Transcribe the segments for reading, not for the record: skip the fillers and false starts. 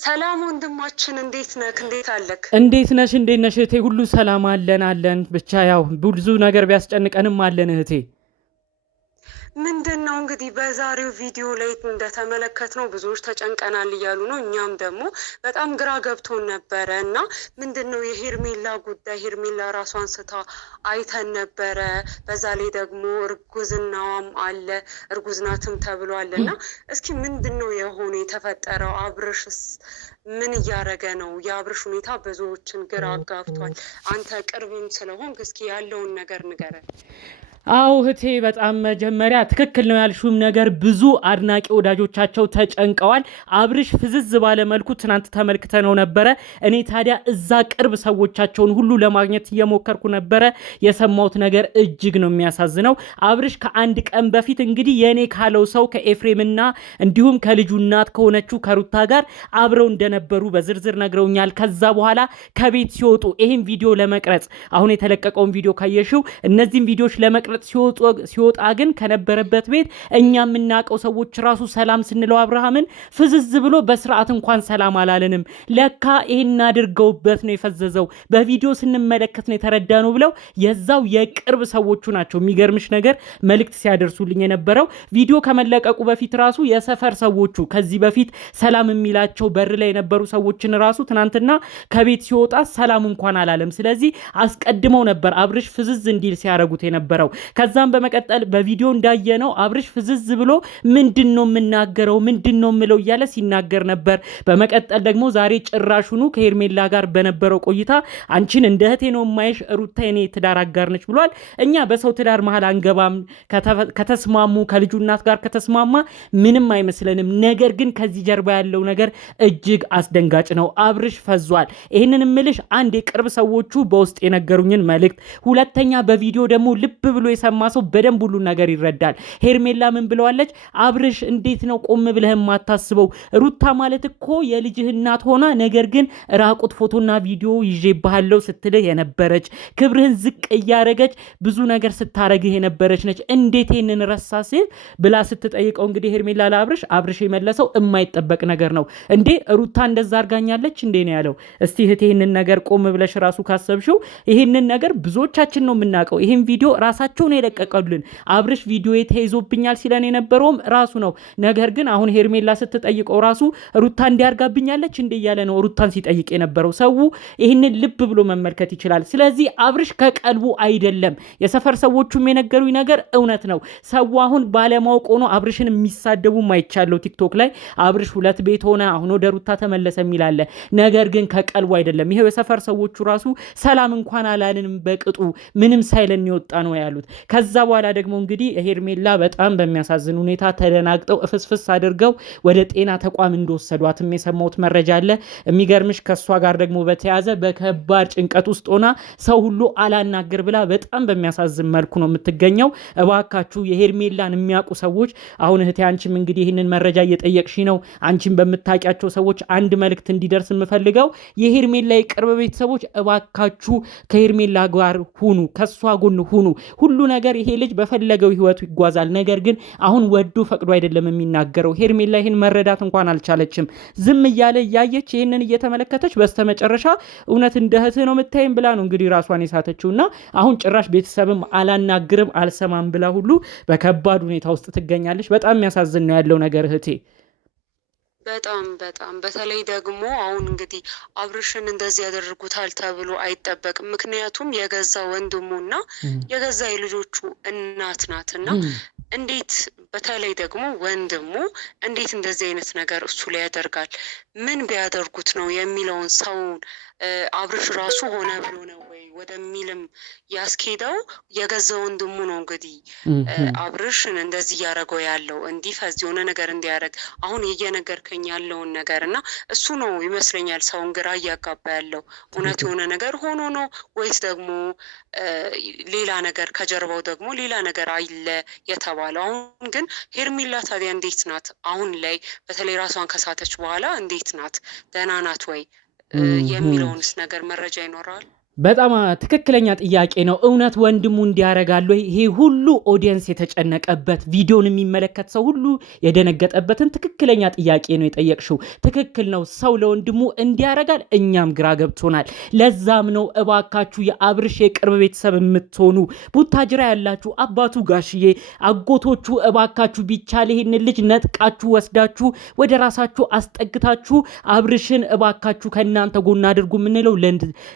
ሰላም ወንድማችን እንዴት ነህ? እንዴት አለክ? እንዴት ነሽ እህቴ? ሁሉ ሰላም አለን። ብቻ ያው ብዙ ነገር ቢያስጨንቀንም አለን እህቴ። ምንድነው እንግዲህ በዛሬው ቪዲዮ ላይ እንደተመለከትነው ብዙዎች ተጨንቀናል እያሉ ነው። እኛም ደግሞ በጣም ግራ ገብቶን ነበረ እና ምንድነው የሄርሜላ ጉዳይ? ሄርሜላ ራሷን ስታ አይተን ነበረ። በዛ ላይ ደግሞ እርጉዝናዋም አለ፣ እርጉዝ ናትም ተብሏል እና እስኪ ምንድነው የሆነ የተፈጠረው? አብርሽስ ምን እያደረገ ነው? የአብርሽ ሁኔታ ብዙዎችን ግራ አጋብቷል። አንተ ቅርብም ስለሆንክ እስኪ ያለውን ነገር ንገረን። አው እህቴ በጣም መጀመሪያ ትክክል ነው ያልሽውም ነገር ብዙ አድናቂ ወዳጆቻቸው ተጨንቀዋል። አብርሽ ፍዝዝ ባለ መልኩ ትናንት ተመልክተነው ነበረ። እኔ ታዲያ እዛ ቅርብ ሰዎቻቸውን ሁሉ ለማግኘት እየሞከርኩ ነበረ። የሰማሁት ነገር እጅግ ነው የሚያሳዝነው። አብርሽ ከአንድ ቀን በፊት እንግዲህ የኔ ካለው ሰው ከኤፍሬምና እንዲሁም ከልጁ እናት ከሆነችው ከሩታ ጋር አብረው እንደነበሩ በዝርዝር ነግረውኛል። ከዛ በኋላ ከቤት ሲወጡ ይሄን ቪዲዮ ለመቅረጽ አሁን የተለቀቀውን ቪዲዮ ካየሽው እነዚህን ቪዲዮዎች ለመቅረጽ ሲወጣ ግን ከነበረበት ቤት እኛ የምናውቀው ሰዎች ራሱ ሰላም ስንለው አብርሃምን ፍዝዝ ብሎ በስርዓት እንኳን ሰላም አላለንም። ለካ ይሄን አድርገውበት ነው የፈዘዘው። በቪዲዮ ስንመለከት ነው የተረዳነው ብለው የዛው የቅርብ ሰዎቹ ናቸው የሚገርምሽ ነገር መልእክት ሲያደርሱልኝ የነበረው። ቪዲዮ ከመለቀቁ በፊት ራሱ የሰፈር ሰዎቹ ከዚህ በፊት ሰላም የሚላቸው በር ላይ የነበሩ ሰዎችን ራሱ ትናንትና ከቤት ሲወጣ ሰላም እንኳን አላለም። ስለዚህ አስቀድመው ነበር አብርሽ ፍዝዝ እንዲል ሲያረጉት የነበረው። ከዛም በመቀጠል በቪዲዮ እንዳየነው አብርሽ ፍዝዝ ብሎ ምንድነው የምናገረው ምንድነው ምለው እያለ ሲናገር ነበር። በመቀጠል ደግሞ ዛሬ ጭራሹኑ ከሄርሜላ ጋር በነበረው ቆይታ አንቺን እንደ እህቴ ነው የማይሽ ሩታ የኔ ትዳር አጋር ነች ብሏል። እኛ በሰው ትዳር መሃል አንገባም፣ ከተስማሙ ከልጁ እናት ጋር ከተስማማ ምንም አይመስለንም። ነገር ግን ከዚህ ጀርባ ያለው ነገር እጅግ አስደንጋጭ ነው። አብርሽ ፈዟል። ይሄንን ምልሽ አንድ የቅርብ ሰዎቹ በውስጥ የነገሩኝን መልእክት፣ ሁለተኛ በቪዲዮ ደግሞ ልብ ብሎ የሰማ ሰው በደንብ ሁሉ ነገር ይረዳል። ሄርሜላ ምን ብለዋለች? አብርሽ እንዴት ነው ቆም ብለህ ማታስበው? ሩታ ማለት እኮ የልጅህ እናት ሆና ነገር ግን ራቁት ፎቶና ቪዲዮ ይዤብሃለሁ ስትልህ የነበረች ክብርህን ዝቅ እያረገች ብዙ ነገር ስታረግህ የነበረች ነች። እንዴት ይሄንን ረሳ ሲል ብላ ስትጠይቀው እንግዲህ ሄርሜላ ለአብርሽ አብርሽ የመለሰው የማይጠበቅ ነገር ነው። እንዴ ሩታ እንደዛ አርጋኛለች እንዴ ነው ያለው። እስቲ እህቴ ይሄንን ነገር ቆም ብለሽ ራሱ ካሰብሽው ይሄንን ነገር ብዙዎቻችን ነው የምናውቀው። ይሄን ቪዲዮ ራሳቸው ነው የለቀቀሉን። አብርሽ ቪዲዮ ተይዞብኛል ሲለን የነበረውም ራሱ ነው። ነገር ግን አሁን ሄርሜላ ስትጠይቀው ራሱ ሩታ እንዲያርጋብኛለች እንደ እያለ ነው ሩታን ሲጠይቅ የነበረው። ሰው ይህንን ልብ ብሎ መመልከት ይችላል። ስለዚህ አብርሽ ከቀልቡ አይደለም። የሰፈር ሰዎቹም የነገሩኝ ነገር እውነት ነው። ሰው አሁን ባለማወቅ ሆኖ አብርሽን የሚሳደቡ ማይቻለው ቲክቶክ ላይ አብርሽ ሁለት ቤት ሆነ አሁን ወደ ሩታ ተመለሰ የሚላለ ነገር ግን ከቀልቡ አይደለም። ይሄው የሰፈር ሰዎቹ ራሱ ሰላም እንኳን አላለንም በቅጡ ምንም ሳይለን ይወጣ ነው ያሉት። ከዛ በኋላ ደግሞ እንግዲህ ሄርሜላ በጣም በሚያሳዝን ሁኔታ ተደናግጠው እፍስፍስ አድርገው ወደ ጤና ተቋም እንደወሰዷትም የሰማሁት መረጃ አለ። የሚገርምሽ ከሷ ጋር ደግሞ በተያዘ በከባድ ጭንቀት ውስጥ ሆና ሰው ሁሉ አላናገር ብላ በጣም በሚያሳዝን መልኩ ነው የምትገኘው። እባካችሁ የሄርሜላን የሚያውቁ ሰዎች አሁን እህቴ አንቺም እንግዲህ ይህንን መረጃ እየጠየቅሽ ነው። አንቺም በምታውቂያቸው ሰዎች አንድ መልእክት እንዲደርስ የምፈልገው የሄርሜላ የቅርብ ቤተሰቦች እባካችሁ ከሄርሜላ ጋር ሁኑ፣ ከሷ ጎን ሁኑ። ሁሉ ነገር ይሄ ልጅ በፈለገው ህይወቱ ይጓዛል። ነገር ግን አሁን ወዶ ፈቅዶ አይደለም የሚናገረው። ሄርሜላ ይሄን መረዳት እንኳን አልቻለችም። ዝም እያለ እያየች ይሄንን እየተመለከተች በስተመጨረሻ እውነት እንደ እህትህ ነው የምታይም ብላ ነው እንግዲህ ራሷን የሳተችውና አሁን ጭራሽ ቤተሰብም አላናግርም አልሰማም ብላ ሁሉ በከባድ ሁኔታ ውስጥ ትገኛለች። በጣም የሚያሳዝን ነው ያለው ነገር እህቴ። በጣም በተለይ ደግሞ አሁን እንግዲህ አብርሽን እንደዚህ ያደርጉታል ተብሎ አይጠበቅም። ምክንያቱም የገዛ ወንድሙና የገዛ የልጆቹ እናት ናትና እንዴት በተለይ ደግሞ ወንድሙ እንዴት እንደዚህ አይነት ነገር እሱ ላይ ያደርጋል? ምን ቢያደርጉት ነው የሚለውን ሰውን አብርሽ ራሱ ሆነ ብሎ ነው ወይ ወደሚልም ያስኬደው የገዛ ወንድሙ ነው። እንግዲህ አብርሽን እንደዚህ እያደረገው ያለው እንዲፈዝ የሆነ ነገር እንዲያደርግ አሁን እየነገርከኝ ያለውን ነገር እና እሱ ነው ይመስለኛል ሰውን ግራ እያጋባ ያለው። እውነት የሆነ ነገር ሆኖ ነው ወይስ ደግሞ ሌላ ነገር ከጀርባው ደግሞ ሌላ ነገር አለ የተባለው? አሁን ግን ሄርሜላ ታዲያ እንዴት ናት አሁን ላይ? በተለይ ራሷን ከሳተች በኋላ እንዴት ናት? ደህና ናት ወይ የሚለውንስ ነገር መረጃ ይኖራል? በጣም ትክክለኛ ጥያቄ ነው። እውነት ወንድሙ እንዲያረጋሉ ይሄ ሁሉ ኦዲየንስ የተጨነቀበት ቪዲዮን የሚመለከት ሰው ሁሉ የደነገጠበትን ትክክለኛ ጥያቄ ነው የጠየቅሽው። ትክክል ነው። ሰው ለወንድሙ እንዲያረጋል እኛም ግራ ገብቶናል። ለዛም ነው እባካችሁ የአብርሽ የቅርብ ቤተሰብ የምትሆኑ ቡታጅራ ያላችሁ አባቱ ጋሽዬ፣ አጎቶቹ እባካችሁ ቢቻል ይሄን ልጅ ነጥቃችሁ ወስዳችሁ ወደ ራሳችሁ አስጠግታችሁ አብርሽን እባካችሁ ከእናንተ ጎን አድርጉ የምንለው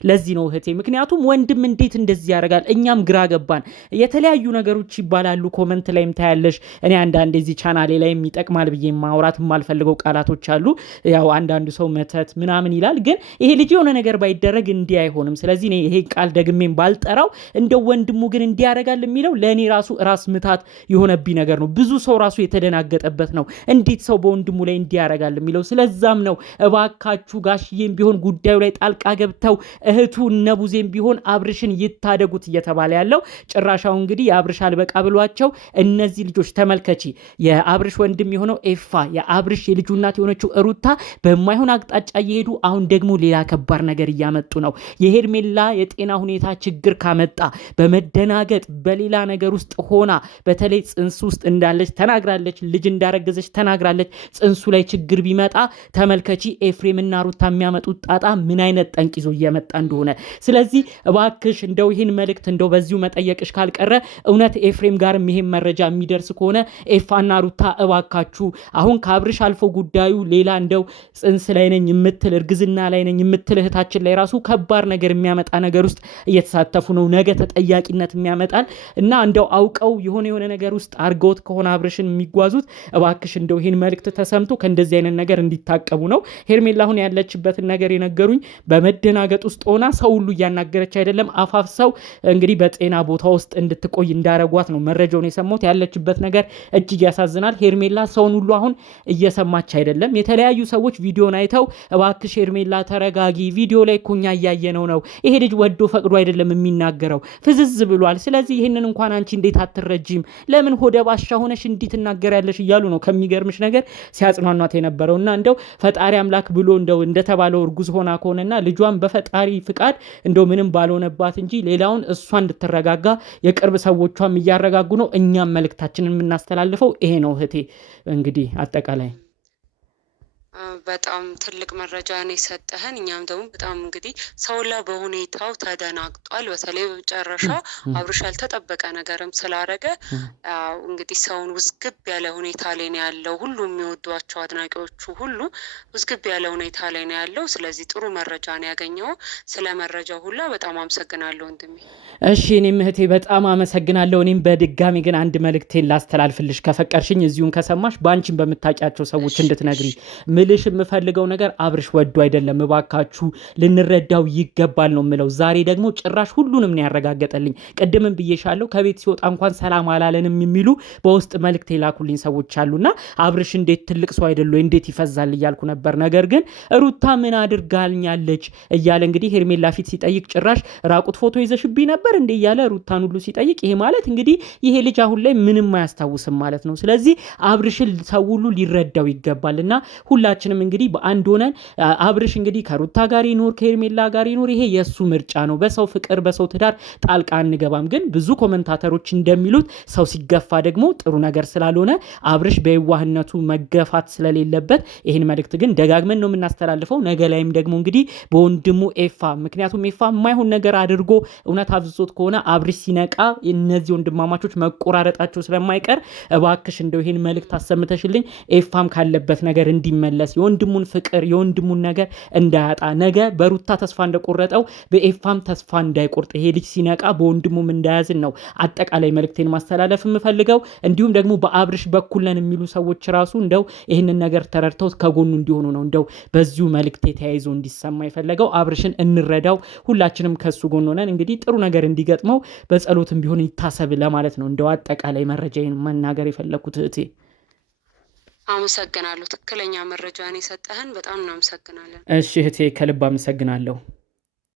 ለዚህ ነው እህቴ። ምክንያቱም ወንድም እንዴት እንደዚህ ያደርጋል? እኛም ግራ ገባን። የተለያዩ ነገሮች ይባላሉ፣ ኮመንት ላይም ታያለሽ። እኔ አንዳንዴ እዚህ ቻናሌ ላይ የሚጠቅማል ብዬ ማውራት የማልፈልገው ቃላቶች አሉ። ያው አንዳንዱ ሰው መተት ምናምን ይላል፣ ግን ይሄ ልጅ የሆነ ነገር ባይደረግ እንዲህ አይሆንም። ስለዚህ እኔ ይሄ ቃል ደግሜም ባልጠራው እንደው ወንድሙ ግን እንዲያረጋል የሚለው ለእኔ ራሱ ራስ ምታት የሆነብኝ ነገር ነው። ብዙ ሰው ራሱ የተደናገጠበት ነው። እንዴት ሰው በወንድሙ ላይ እንዲያረጋል የሚለው። ስለዛም ነው እባካችሁ ጋሽዬም ቢሆን ጉዳዩ ላይ ጣልቃ ገብተው እህቱ ነቡዜም ቢሆን አብርሽን ይታደጉት እየተባለ ያለው። ጭራሻው እንግዲህ የአብርሽ አልበቃ ብሏቸው እነዚህ ልጆች ተመልከቺ፣ የአብርሽ ወንድም የሆነው ኤፋ፣ የአብርሽ የልጁ እናት የሆነችው ሩታ በማይሆን አቅጣጫ እየሄዱ አሁን ደግሞ ሌላ ከባድ ነገር እያመጡ ነው። የሄርሜላ የጤና ሁኔታ ችግር ካመጣ በመደናገጥ በሌላ ነገር ውስጥ ሆና በተለይ ጽንሱ ውስጥ እንዳለች ተናግራለች። ልጅ እንዳረገዘች ተናግራለች። ጽንሱ ላይ ችግር ቢመጣ ተመልከቺ ኤፍሬምና ሩታ የሚያመጡት ጣጣ ምን አይነት ጠንቅ ይዞ እየመጣ እንደሆነ። ስለዚህ እባክሽ እንደው ይህን መልእክት እንደው በዚሁ መጠየቅሽ ካልቀረ እውነት ኤፍሬም ጋርም ይሄን መረጃ የሚደርስ ከሆነ ኤፋና ሩታ እባካችሁ አሁን ከአብርሽ አልፎ ጉዳዩ ሌላ እንደው ጽንስ ላይ ነኝ የምትል እርግዝና ላይ ነኝ የምትል እህታችን ላይ ራሱ ከባድ ነገር የሚያመጣ ነገር ውስጥ እየተሳተፉ ነው። ነገ ተጠያቂነት የሚያመጣል እና እንደው አውቀው የሆነ ነገር ውስጥ አርገውት ከሆነ አብርሽን የሚጓዙት እባክሽ እንደው ይህን መልእክት ተሰምቶ ከእንደዚህ አይነት ነገር እንዲታቀቡ ነው። ሄርሜላ አሁን ያለችበትን ነገር የነገሩኝ በመደናገጥ ውስጥ ሆና ሰው ሁሉ እያናገረች አይደለም። አፋፍ ሰው እንግዲህ በጤና ቦታ ውስጥ እንድትቆይ እንዳረጓት ነው መረጃውን የሰማሁት። ያለችበት ነገር እጅግ ያሳዝናል። ሄርሜላ ሰውን ሁሉ አሁን እየሰማች አይደለም። የተለያዩ ሰዎች ቪዲዮን አይተው እባክሽ ሄርሜላ ተረጋጊ፣ ቪዲዮ ላይ እኮኛ እያየነው ነው፣ ይሄ ልጅ ወዶ ፈቅዶ አይደለም የሚናገረው፣ ፍዝዝ ብሏል። ስለዚህ ይህንን እንኳን አንቺ እንዴት አትረጂም? ለምን ሆደ ባሻ ሆነሽ እንዴት ትናገሪያለሽ? እያሉ ነው ከሚገርምሽ ነገር ሲያጽናኗት የነበረውና እንደው ፈጣሪ አምላክ ብሎ እንደው እንደተባለው እርጉዝ ሆና ከሆነና ልጇን በፈጣሪ ፍቃድ እንደው ምንም ባልሆነባት እንጂ ሌላውን እሷ እንድትረጋጋ የቅርብ ሰዎቿም እያረጋጉ ነው። እኛም መልእክታችንን የምናስተላልፈው ይሄ ነው እህቴ። እንግዲህ አጠቃላይ በጣም ትልቅ መረጃ ነው የሰጠህን። እኛም ደግሞ በጣም እንግዲህ ሰውላ በሁኔታው ተደናግጧል። በተለይ በመጨረሻ አብርሽ ያልተጠበቀ ነገርም ስላደረገ እንግዲህ ሰውን ውዝግብ ያለ ሁኔታ ላይ ነው ያለው። ሁሉ የሚወዷቸው አድናቂዎቹ ሁሉ ውዝግብ ያለ ሁኔታ ላይ ነው ያለው። ስለዚህ ጥሩ መረጃ ነው ያገኘው። ስለ መረጃው ሁላ በጣም አመሰግናለሁ ወንድሜ። እሺ እኔም እህቴ በጣም አመሰግናለሁ። እኔም በድጋሚ ግን አንድ መልእክቴን ላስተላልፍልሽ ከፈቀድሽኝ፣ እዚሁን ከሰማሽ በአንቺን በምታውቂያቸው ሰዎች እንድትነግሪ ምልሽ የምፈልገው ነገር አብርሽ ወዶ አይደለም። እባካችሁ ልንረዳው ይገባል ነው የምለው። ዛሬ ደግሞ ጭራሽ ሁሉንም ነው ያረጋገጠልኝ። ቅድምም ብዬሻለሁ ከቤት ሲወጣ እንኳን ሰላም አላለንም የሚሉ በውስጥ መልእክት የላኩልኝ ሰዎች አሉና አብርሽ እንዴት ትልቅ ሰው አይደለ እንዴት ይፈዛል እያልኩ ነበር። ነገር ግን ሩታ ምን አድርጋልኛለች እያለ እንግዲህ ሄርሜላ ፊት ሲጠይቅ ጭራሽ ራቁት ፎቶ ይዘሽብኝ ነበር እንዴ እያለ ሩታን ሁሉ ሲጠይቅ፣ ይሄ ማለት እንግዲህ ይሄ ልጅ አሁን ላይ ምንም አያስታውስም ማለት ነው። ስለዚህ አብርሽን ሰው ሁሉ ሊረዳው ይገባልና ሁላችንም እንግዲህ በአንድ ሆነን አብርሽ እንግዲህ ከሩታ ጋር ይኖር ከሄርሜላ ጋር ይኖር ይሄ የሱ ምርጫ ነው። በሰው ፍቅር በሰው ትዳር ጣልቃ አንገባም። ግን ብዙ ኮመንታተሮች እንደሚሉት ሰው ሲገፋ ደግሞ ጥሩ ነገር ስላልሆነ አብርሽ በየዋህነቱ መገፋት ስለሌለበት ይህን መልእክት ግን ደጋግመን ነው የምናስተላልፈው። ነገ ላይም ደግሞ እንግዲህ በወንድሙ ኤፋ፣ ምክንያቱም ኤፋ የማይሆን ነገር አድርጎ እውነት አብዝቶት ከሆነ አብርሽ ሲነቃ እነዚህ ወንድማማቾች መቆራረጣቸው ስለማይቀር እባክሽ እንደው ይህን መልእክት አሰምተሽልኝ ኤፋም ካለበት ነገር እንዲመለስ የወንድሙን ፍቅር የወንድሙን ነገር እንዳያጣ ነገ በሩታ ተስፋ እንደቆረጠው በኤፋም ተስፋ እንዳይቆርጥ ይሄ ልጅ ሲነቃ በወንድሙም እንዳያዝን ነው አጠቃላይ መልእክቴን ማስተላለፍ የምፈልገው። እንዲሁም ደግሞ በአብርሽ በኩል ነን የሚሉ ሰዎች ራሱ እንደው ይህንን ነገር ተረድተው ከጎኑ እንዲሆኑ ነው እንደው በዚሁ መልእክቴ ተያይዞ እንዲሰማ የፈለገው። አብርሽን እንረዳው፣ ሁላችንም ከሱ ጎን ሆነን እንግዲህ ጥሩ ነገር እንዲገጥመው በጸሎትም ቢሆን ይታሰብ ለማለት ነው እንደው አጠቃላይ መረጃዬን መናገር የፈለኩት እህቴ። አመሰግናለሁ። ትክክለኛ መረጃን የሰጠህን በጣም እናመሰግናለን። እሺ እህቴ ከልብ አመሰግናለሁ።